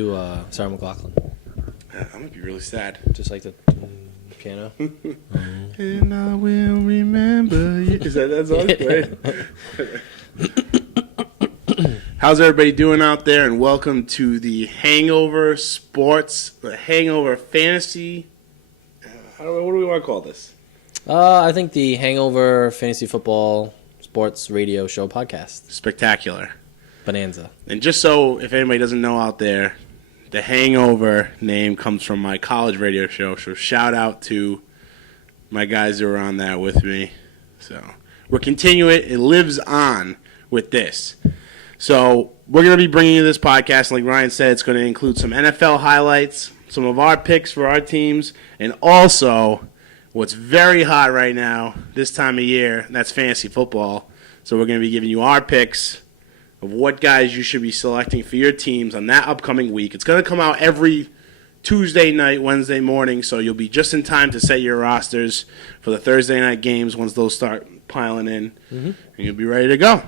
Sarah McLachlan. I'm gonna be really sad. Just like the piano. And I will remember you. Is that song? Great. How's everybody doing out there? And welcome to the Hangover Sports, the Hangover Fantasy. What do we want to call this? I think the Hangover Fantasy Football Sports Radio Show podcast. Spectacular. Bonanza. And just so, if anybody doesn't know out there, the Hangover name comes from my college radio show. So shout out to my guys who are on that with me. So we're continuing it. It lives on with this. So we're going to be bringing you this podcast. Like Ryan said, it's going to include some NFL highlights, some of our picks for our teams, and also what's very hot right now this time of year, and that's fantasy football. So we're going to be giving you our picks of what guys you should be selecting for your teams on that upcoming week. It's going to come out every Tuesday night, Wednesday morning, so you'll be just in time to set your rosters for the Thursday night games once those start piling in, and you'll be ready to go.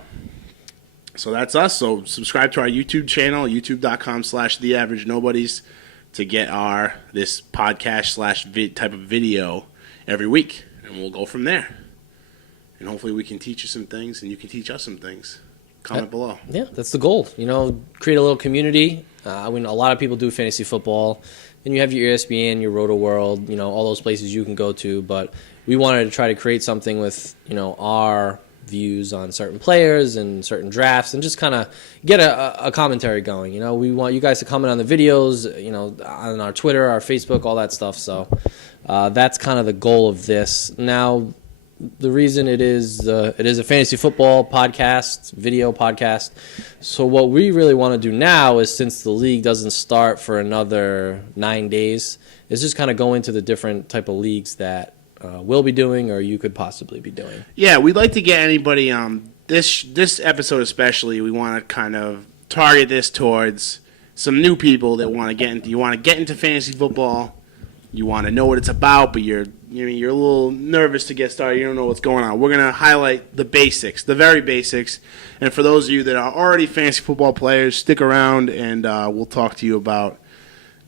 So that's us. So subscribe to our YouTube channel, youtube.com/theaveragenobodies, to get this podcast / type of video every week, and we'll go from there. And hopefully we can teach you some things, and you can teach us some things. Comment below. Yeah, that's the goal. Create a little community. A lot of people do fantasy football. Then you have your ESPN, your Roto World, all those places you can go to. But we wanted to try to create something with, our views on certain players and certain drafts, and just kind of get a commentary going. We want you guys to comment on the videos, on our Twitter, our Facebook, all that stuff. So that's kind of the goal of this. Now, the reason it is a fantasy football podcast, video podcast. So what we really want to do now is, since the league doesn't start for another 9 days, is just kind of go into the different type of leagues that we'll be doing or you could possibly be doing. Yeah, we'd like to get anybody this episode especially. We want to kind of target this towards some new people that want to get into. You want to get into fantasy football. You want to know what it's about, but you're a little nervous to get started. You don't know what's going on. We're going to highlight the basics, the very basics. And for those of you that are already fantasy football players, stick around, and we'll talk to you about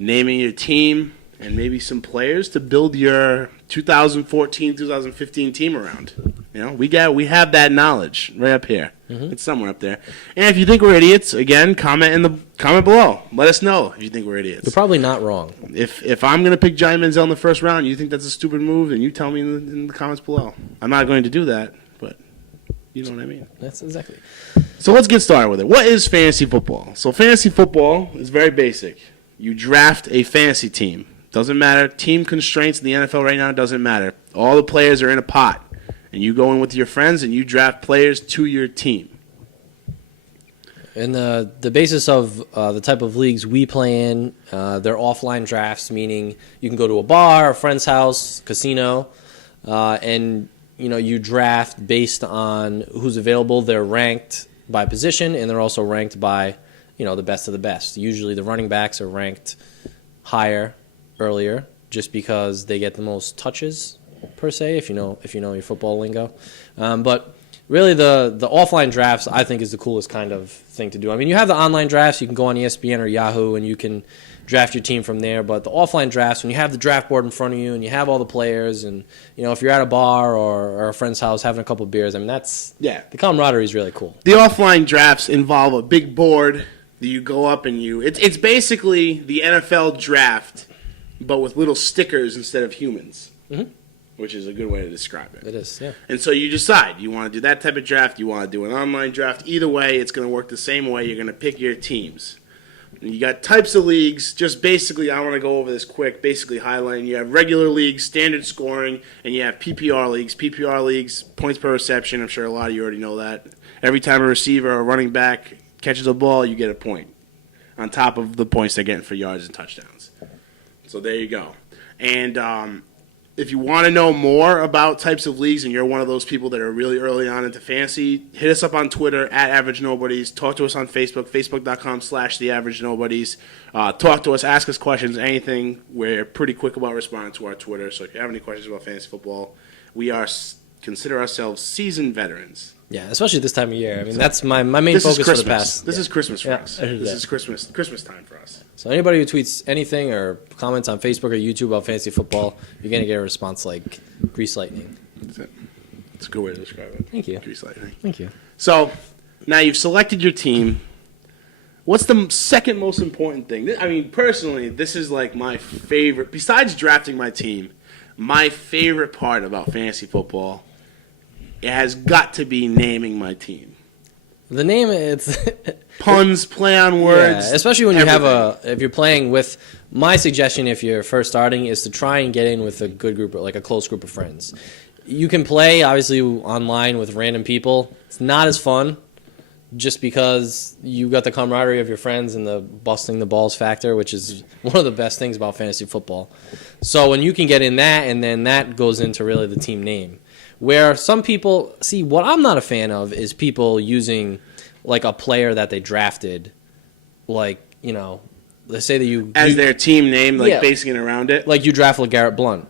naming your team and maybe some players to build your 2014-2015 team around. We have that knowledge right up here. It's somewhere up there. And if you think we're idiots, again, comment below. Let us know if you think we're idiots. You're probably not wrong. If I'm going to pick Johnny Manziel in the first round, and you think that's a stupid move, then you tell me in the comments below. I'm not going to do that, but you know what I mean. That's exactly. So let's get started with it. What is fantasy football? So fantasy football is very basic. You draft a fantasy team. Doesn't matter. Team constraints in the NFL right now doesn't matter. All the players are in a pot. And you go in with your friends and you draft players to your team. And the basis of the type of leagues we play in, they're offline drafts, meaning you can go to a bar, a friend's house, casino, and you draft based on who's available. They're ranked by position, and they're also ranked by the best of the best. Usually the running backs are ranked higher earlier, just because they get the most touches per se, if you know your football lingo. But really, the offline drafts, I think, is the coolest kind of thing to do. I mean, you have the online drafts. You can go on ESPN or Yahoo, and you can draft your team from there. But the offline drafts, when you have the draft board in front of you and you have all the players, and if you're at a bar or a friend's house having a couple of beers, I mean, the camaraderie is really cool. The offline drafts involve a big board that you go up and it's basically the NFL draft, but with little stickers instead of humans. Which is a good way to describe it. It is, yeah. And so you decide. You want to do that type of draft. You want to do an online draft. Either way, it's going to work the same way. You're going to pick your teams. And you got types of leagues. Just basically, I want to go over this quick, basically highlighting. You have regular leagues, standard scoring, and you have PPR leagues. PPR leagues, points per reception. I'm sure a lot of you already know that. Every time a receiver or a running back catches a ball, you get a point on top of the points they're getting for yards and touchdowns. So there you go. And if you want to know more about types of leagues and you're one of those people that are really early on into fantasy, hit us up on Twitter @AverageNobodies. Talk to us on Facebook, facebook.com/TheAverageNobodies. Talk to us, ask us questions, anything. We're pretty quick about responding to our Twitter. So if you have any questions about fantasy football, we consider ourselves seasoned veterans. Yeah, especially this time of year. I mean, that's my main focus for the past. This is Christmas for us. I heard This that. is Christmas time for us. So anybody who tweets anything or comments on Facebook or YouTube about fantasy football, you're gonna get a response like Grease Lightning. That's it. It's a good way to describe it. Thank you. Grease lightning. Thank you. So now you've selected your team. What's the second most important thing? I mean, personally, this is like my favorite. Besides drafting my team, my favorite part about fantasy football, it has got to be naming my team. The name, it's Puns, play on words. yeah, especially when you everything. have if you're playing with. My suggestion, if you're first starting, is to try and get in with a good group, like a close group of friends. You can play obviously online with random people. It's not as fun, just because you got the camaraderie of your friends and the busting the balls factor, which is one of the best things about fantasy football. So when you can get in that, and then that goes into really the team name. Where some people see, what I'm not a fan of is people using like a player that they drafted, like, you know, let's say that you As their team name, like Yeah. basing it around it. like you draft LeGarrette Blount,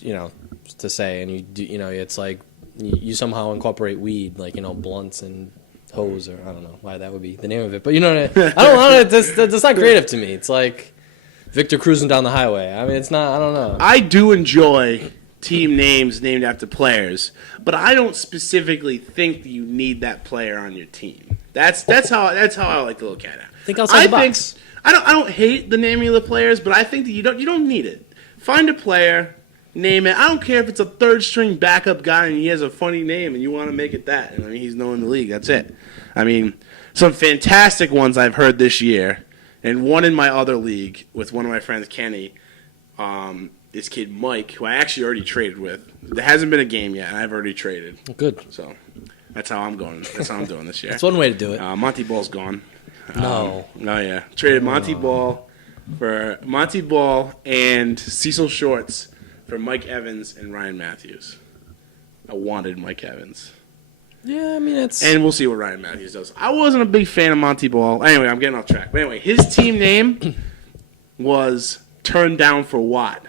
you know, to say, and you do, you know, it's like you somehow incorporate weed, like, you know, blunts and hose, or I don't know why that would be the name of it, but you know what I don't know. That's not creative to me. It's like Victor cruising down the highway. I mean, it's not. I don't know. I do enjoy team names named after players, but I don't specifically think that you need that player on your team. That's how I like to look at it. Think outside the box. I don't hate the naming of the players, but I think that you don't need it. Find a player, name it. I don't care if it's a third string backup guy and he has a funny name and you want to make it that. I mean, he's known in the league. That's it. I mean, some fantastic ones I've heard this year, and one in my other league with one of my friends, Kenny. This kid Mike, who I actually already traded with. There hasn't been a game yet, and I've already traded. Good. So that's how I'm going. That's how I'm doing this year. That's one way to do it. Monty Ball's gone. No. Oh yeah, traded Monty Ball and Cecil Shorts for Mike Evans and Ryan Matthews. I wanted Mike Evans. Yeah, I mean, it's. And we'll see what Ryan Matthews does. I wasn't a big fan of Monty Ball. Anyway, I'm getting off track. But anyway, his team name was Turned Down for Watt.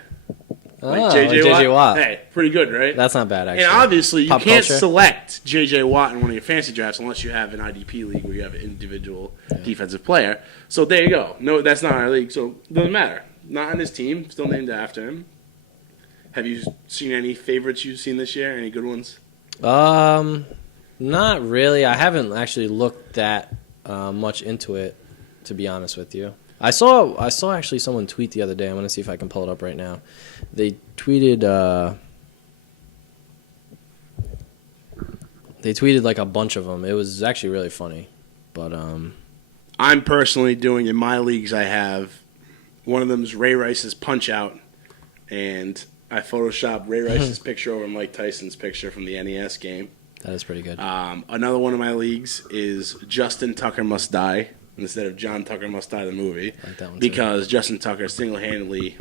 Like J.J. Watt. Hey, pretty good, right? That's not bad, actually. And obviously, you Pop can't culture. select J.J. Watt in one of your fantasy drafts unless you have an IDP league where you have an individual defensive player. So there you go. No, that's not our league, so it doesn't matter. Not on his team, still named after him. Have you seen any favorites you've seen this year? Any good ones? Not really. I haven't actually looked that much into it, to be honest with you. I saw actually someone tweet the other day. I'm going to see if I can pull it up right now. They tweeted like a bunch of them. It was actually really funny. But I'm personally doing, in my leagues I have, one of them's Ray Rice's Punch-Out, and I photoshopped Ray Rice's picture over Mike Tyson's picture from the NES game. that is pretty good. Another one of my leagues is Justin Tucker Must Die, instead of John Tucker Must Die the movie, Like that one too. because Justin Tucker single-handedly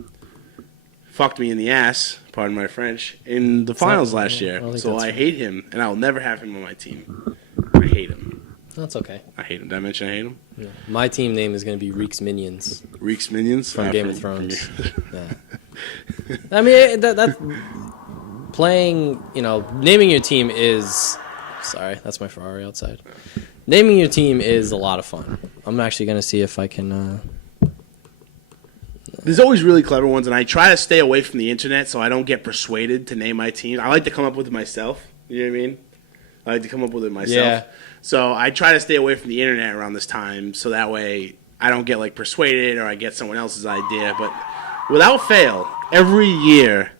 fucked me in the ass, pardon my French, in the finals last year. So I hate him, and I'll never have him on my team. I hate him. That's okay. I hate him. Did I mention I hate him? Yeah. My team name is going to be Reek's Minions Reek's Minions? from Ah, Game of Thrones. Yeah. I mean, that's playing, you know, naming your team is... Sorry, that's my Ferrari outside. Naming your team is a lot of fun. I'm actually going to see if I can... There's always really clever ones, and I try to stay away from the internet so I don't get persuaded to name my team. I like to come up with it myself. You know what I mean? I like to come up with it myself. Yeah. So I try to stay away from the internet around this time so that way I don't get like persuaded or I get someone else's idea. But without fail, every year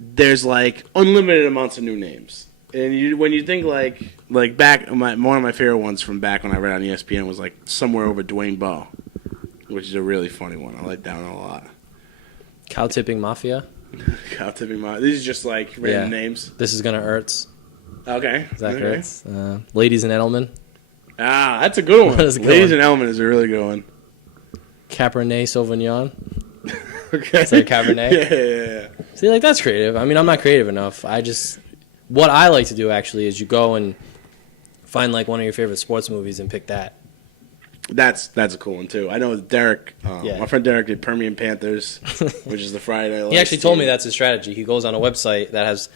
there's like unlimited amounts of new names. And when you think like back, one of my favorite ones from back when I read on ESPN was like Somewhere Over Dwayne Bowe, which is a really funny one. I like that one a lot. Cow Tipping Mafia. Cow tipping my. These are just like random names. This is going to Ertz. Okay. Zach Okay. Ertz. Ladies and Edelman. Ah, that's a good one. That is a good Ladies one. and Element is a really good one. Cabernet Sauvignon. Okay. Is that Cabernet? Yeah. See, like, that's creative. I mean, I'm not creative enough. What I like to do, actually, is you go and find, like, one of your favorite sports movies and pick that. That's a cool one, too. I know Derek, Yeah. my friend Derek did Permian Panthers, which is the Friday Night Lights He actually told team. me that's his strategy. He goes on a website that has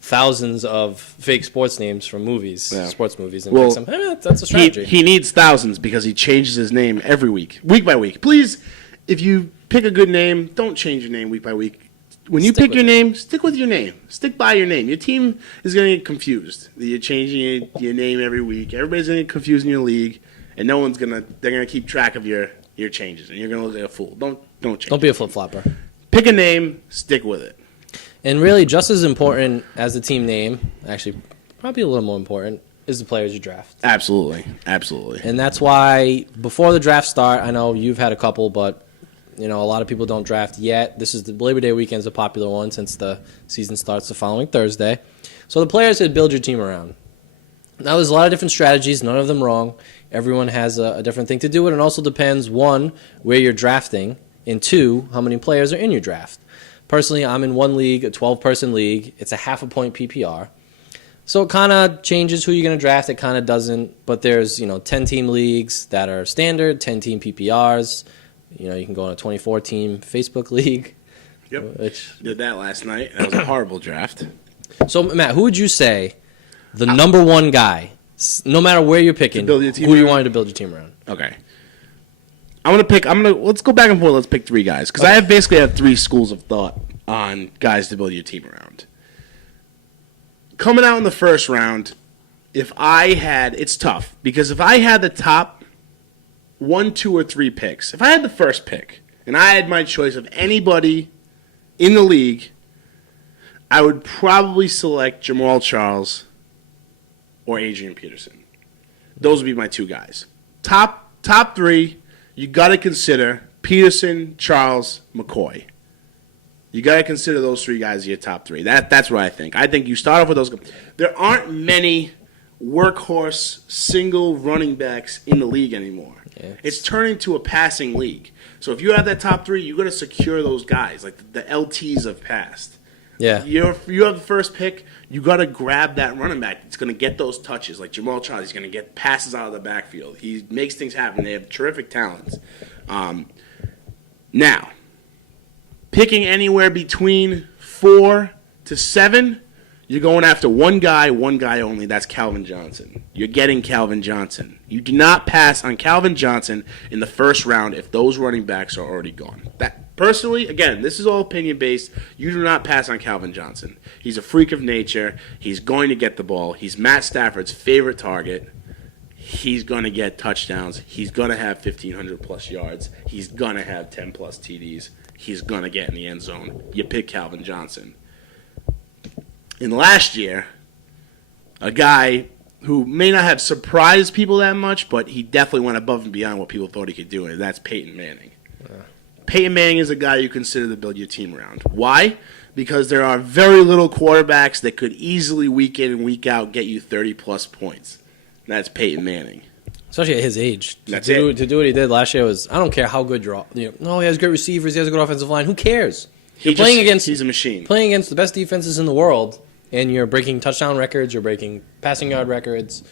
thousands of fake sports names from movies, Yeah. sports movies, and Well, picks them. That's a strategy. He needs thousands because he changes his name every week by week. Please, if you pick a good name, don't change your name week by week. When you pick your name, stick with your name. Stick by your name. Your team is going to get confused. You're changing your name every week. Everybody's going to get confused in your league, and no one's they're going to keep track of your changes, and you're going to look like a fool. Don't change. Don't be a flip-flopper. Pick a name, stick with it. And really, just as important as the team name, actually probably a little more important, is the players you draft. Absolutely. And that's why before the draft start, I know you've had a couple, but a lot of people don't draft yet. This is the Labor Day weekend is a popular one since the season starts the following Thursday. So the players that build your team around. Now, there's a lot of different strategies, none of them wrong. Everyone has a different thing to do, and it also depends, one, where you're drafting, and two, how many players are in your draft. Personally, I'm in one league, a 12-person league. It's a half a point PPR. So it kind of changes who you're going to draft. It kind of doesn't. But there's, 10-team leagues that are standard, 10-team PPRs. You can go on a 24-team Facebook league. Yep. Did that last night. That was a horrible draft. So, Matt, who would you say the number one guy, no matter where you're picking, who you wanted to build your team around? Okay. Let's go back and forth. Let's pick three guys. Because I have three schools of thought on guys to build your team around. Coming out in the first round, it's tough. Because if I had the top 1, 2, or 3 picks, if I had the first pick, and I had my choice of anybody in the league, I would probably select Jamal Charles or Adrian Peterson. Those would be my two guys. Top 3, you got to consider Peterson, Charles, McCoy. You got to consider those 3 guys your top 3. That's what I think. I think you start off with those guys. There aren't many workhorse single running backs in the league anymore. Yeah. It's turning to a passing league. So if you have that top 3, you got to secure those guys, like the LTs of past. Yeah. You have the first pick, you got to grab that running back. It's going to get those touches. Like Jamal Charles, he's going to get passes out of the backfield. He makes things happen. They have terrific talents. Now, picking anywhere between 4 to 7, you're going after one guy only. That's Calvin Johnson. You're getting Calvin Johnson. You do not pass on Calvin Johnson in the first round if those running backs are already gone. Personally, again, this is all opinion-based. You do not pass on Calvin Johnson. He's a freak of nature. He's going to get the ball. He's Matt Stafford's favorite target. He's going to get touchdowns. He's going to have 1,500-plus yards. He's going to have 10-plus TDs. He's going to get in the end zone. You pick Calvin Johnson. In last year, a guy who may not have surprised people that much, but he definitely went above and beyond what people thought he could do, and that's Peyton Manning. Peyton Manning is a guy you consider to build your team around. Why? Because there are very little quarterbacks that could easily week in and week out get you 30-plus points. That's Peyton Manning. Especially at his age. To do what he did last year was, I don't care how good you're. He has great receivers, he has a good offensive line. Who cares? He's a machine. Playing against the best defenses in the world, and you're breaking touchdown records, you're breaking passing yard records.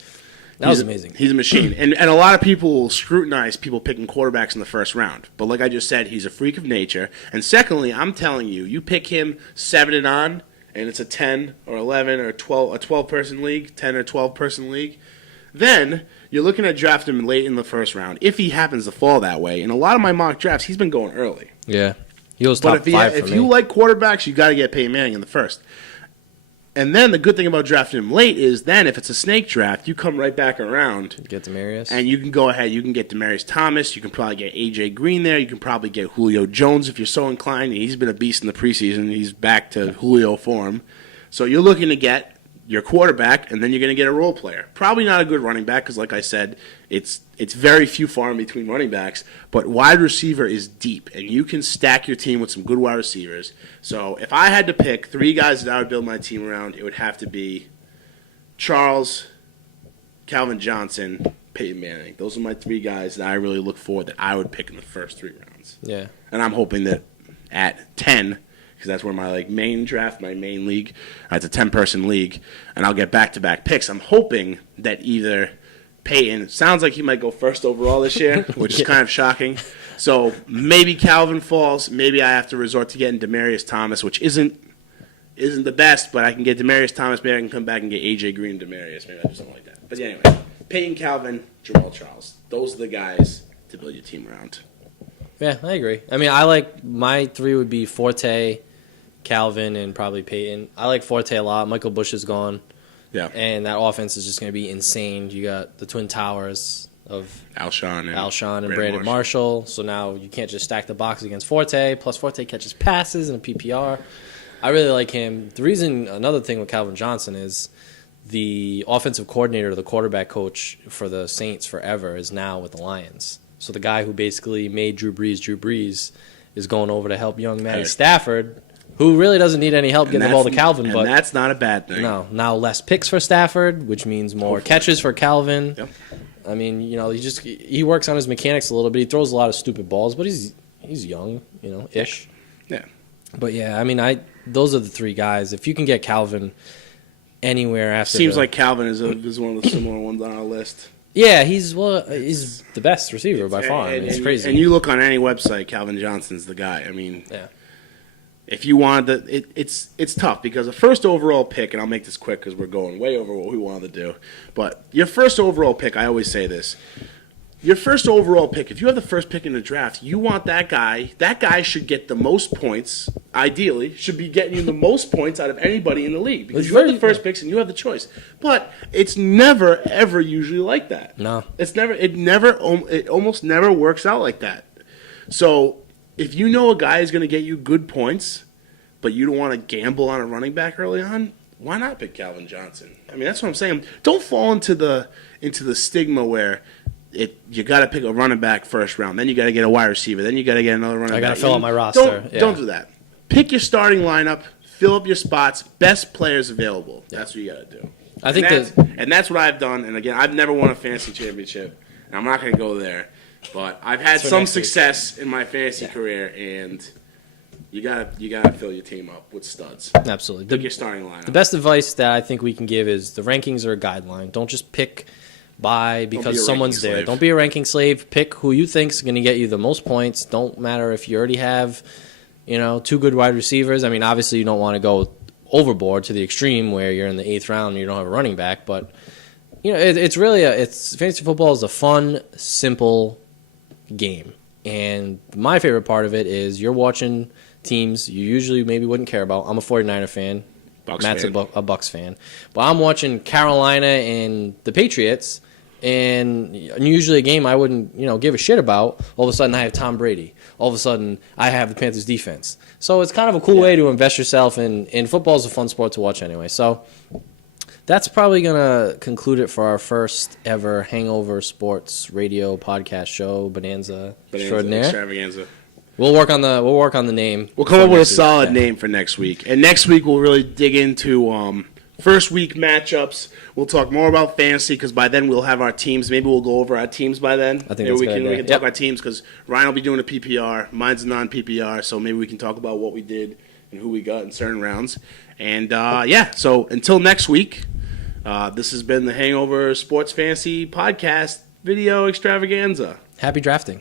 That was amazing. He's a machine. And a lot of people will scrutinize people picking quarterbacks in the first round. But like I just said, he's a freak of nature. And secondly, I'm telling you, you pick him 7 and on, and it's a 10 or 11 or 12, a 12-person league, 10 or 12-person league, then you're looking at drafting him late in the first round, if he happens to fall that way. In a lot of my mock drafts, he's been going early. Yeah. He was top 5 for me. If you like quarterbacks, you got to get Peyton Manning in the first. And then the good thing about drafting him late is then if it's a snake draft, you come right back around. Get Demaryius. And you can go ahead. You can get Demaryius Thomas. You can probably get A.J. Green there. You can probably get Julio Jones if you're so inclined. He's been a beast in the preseason. He's back to Julio form. So you're looking to get your quarterback, and then you're going to get a role player. Probably not a good running back because, like I said, it's very few far in between running backs. But wide receiver is deep, and you can stack your team with some good wide receivers. So if I had to pick 3 guys that I would build my team around, it would have to be Charles, Calvin Johnson, Peyton Manning. Those are my 3 guys that I really look for that I would pick in the first 3 rounds. Yeah. And I'm hoping that at 10, because that's where my main draft, my main league, it's a 10-person league, and I'll get back-to-back picks. I'm hoping that either Peyton, sounds like he might go first overall this year, which is kind of shocking. So maybe Calvin falls. Maybe I have to resort to getting Demaryius Thomas, which isn't isn't the best, but I can get Demaryius Thomas. Maybe I can come back and get A.J. Green, Demaryius. Maybe I do something like that. But anyway, Peyton Calvin, Jamal Charles. Those are the guys to build your team around. Yeah, I agree. I mean, I like my three would be Forte, Calvin, and probably Peyton. I like Forte a lot. Michael Bush is gone. Yeah. And that offense is just going to be insane. You got the Twin Towers of Alshon and Brandon Marshall. So now you can't just stack the box against Forte. Plus, Forte catches passes in a PPR. I really like him. The reason, another thing with Calvin Johnson is the offensive coordinator, the quarterback coach for the Saints forever, is now with the Lions. So the guy who basically made Drew Brees is going over to help young Matty Stafford, who really doesn't need any help getting the ball to Calvin. But that's not a bad thing. No, now less picks for Stafford, which means more catches for Calvin. Yep. I mean, he works on his mechanics a little bit. He throws a lot of stupid balls, but he's young, ish. Yeah. But yeah, I mean, those are the three guys. If you can get Calvin anywhere after, seems like Calvin is one of the similar ones on our list. Yeah, he's the best receiver by far. It's crazy. And you look on any website, Calvin Johnson's the guy. I mean, yeah. If you wanted it's tough because the first overall pick, and I'll make this quick because we're going way over what we wanted to do. But your first overall pick, I always say this. Your first overall pick, if you have the first pick in the draft, you want that guy. That guy should get the most points, ideally, should be getting you the most points out of anybody in the league. Because you have the first picks and you have the choice. But it's never, ever usually like that. No. It almost never works out like that. So if you know a guy is going to get you good points, but you don't want to gamble on a running back early on, why not pick Calvin Johnson? I mean, that's what I'm saying. Don't fall into the stigma where you got to pick a running back first round, then you got to get a wide receiver, then you got to get another running back. I got to fill out my roster. Don't do that. Pick your starting lineup, fill up your spots, best players available. That's what you got to do. And that's what I've done. And again, I've never won a fantasy championship, and I'm not going to go there. But I've had some success in my fantasy career, and you gotta fill your team up with studs. Absolutely. Pick your starting lineup. The best advice that I think we can give is the rankings are a guideline. Don't just pick because someone's there. Don't be a ranking slave. Pick who you think is going to get you the most points. Don't matter if you already have, two good wide receivers. I mean, obviously you don't want to go overboard to the extreme where you're in the 8th round and you don't have a running back. But it's really fantasy football is a fun, simple game. And my favorite part of it is you're watching teams you usually maybe wouldn't care about. I'm a 49er fan. Matt's a Bucs fan. But I'm watching Carolina and the Patriots, and usually a game I wouldn't give a shit about. All of a sudden I have Tom Brady. All of a sudden I have the Panthers defense. So it's kind of a cool way to invest yourself in football is a fun sport to watch anyway. So that's probably going to conclude it for our first ever Hangover Sports Radio podcast show, Bonanza Extraordinaire. Extravaganza. We'll work on the name. We'll come up with a solid name for next week. And next week we'll really dig into first week matchups. We'll talk more about fantasy because by then we'll have our teams. Maybe we'll go over our teams by then. I think we can talk about teams because Ryan will be doing a PPR. Mine's a non-PPR, so maybe we can talk about what we did and who we got in certain rounds. And so until next week, this has been the Hangover Sports Fantasy Podcast Video Extravaganza. Happy drafting.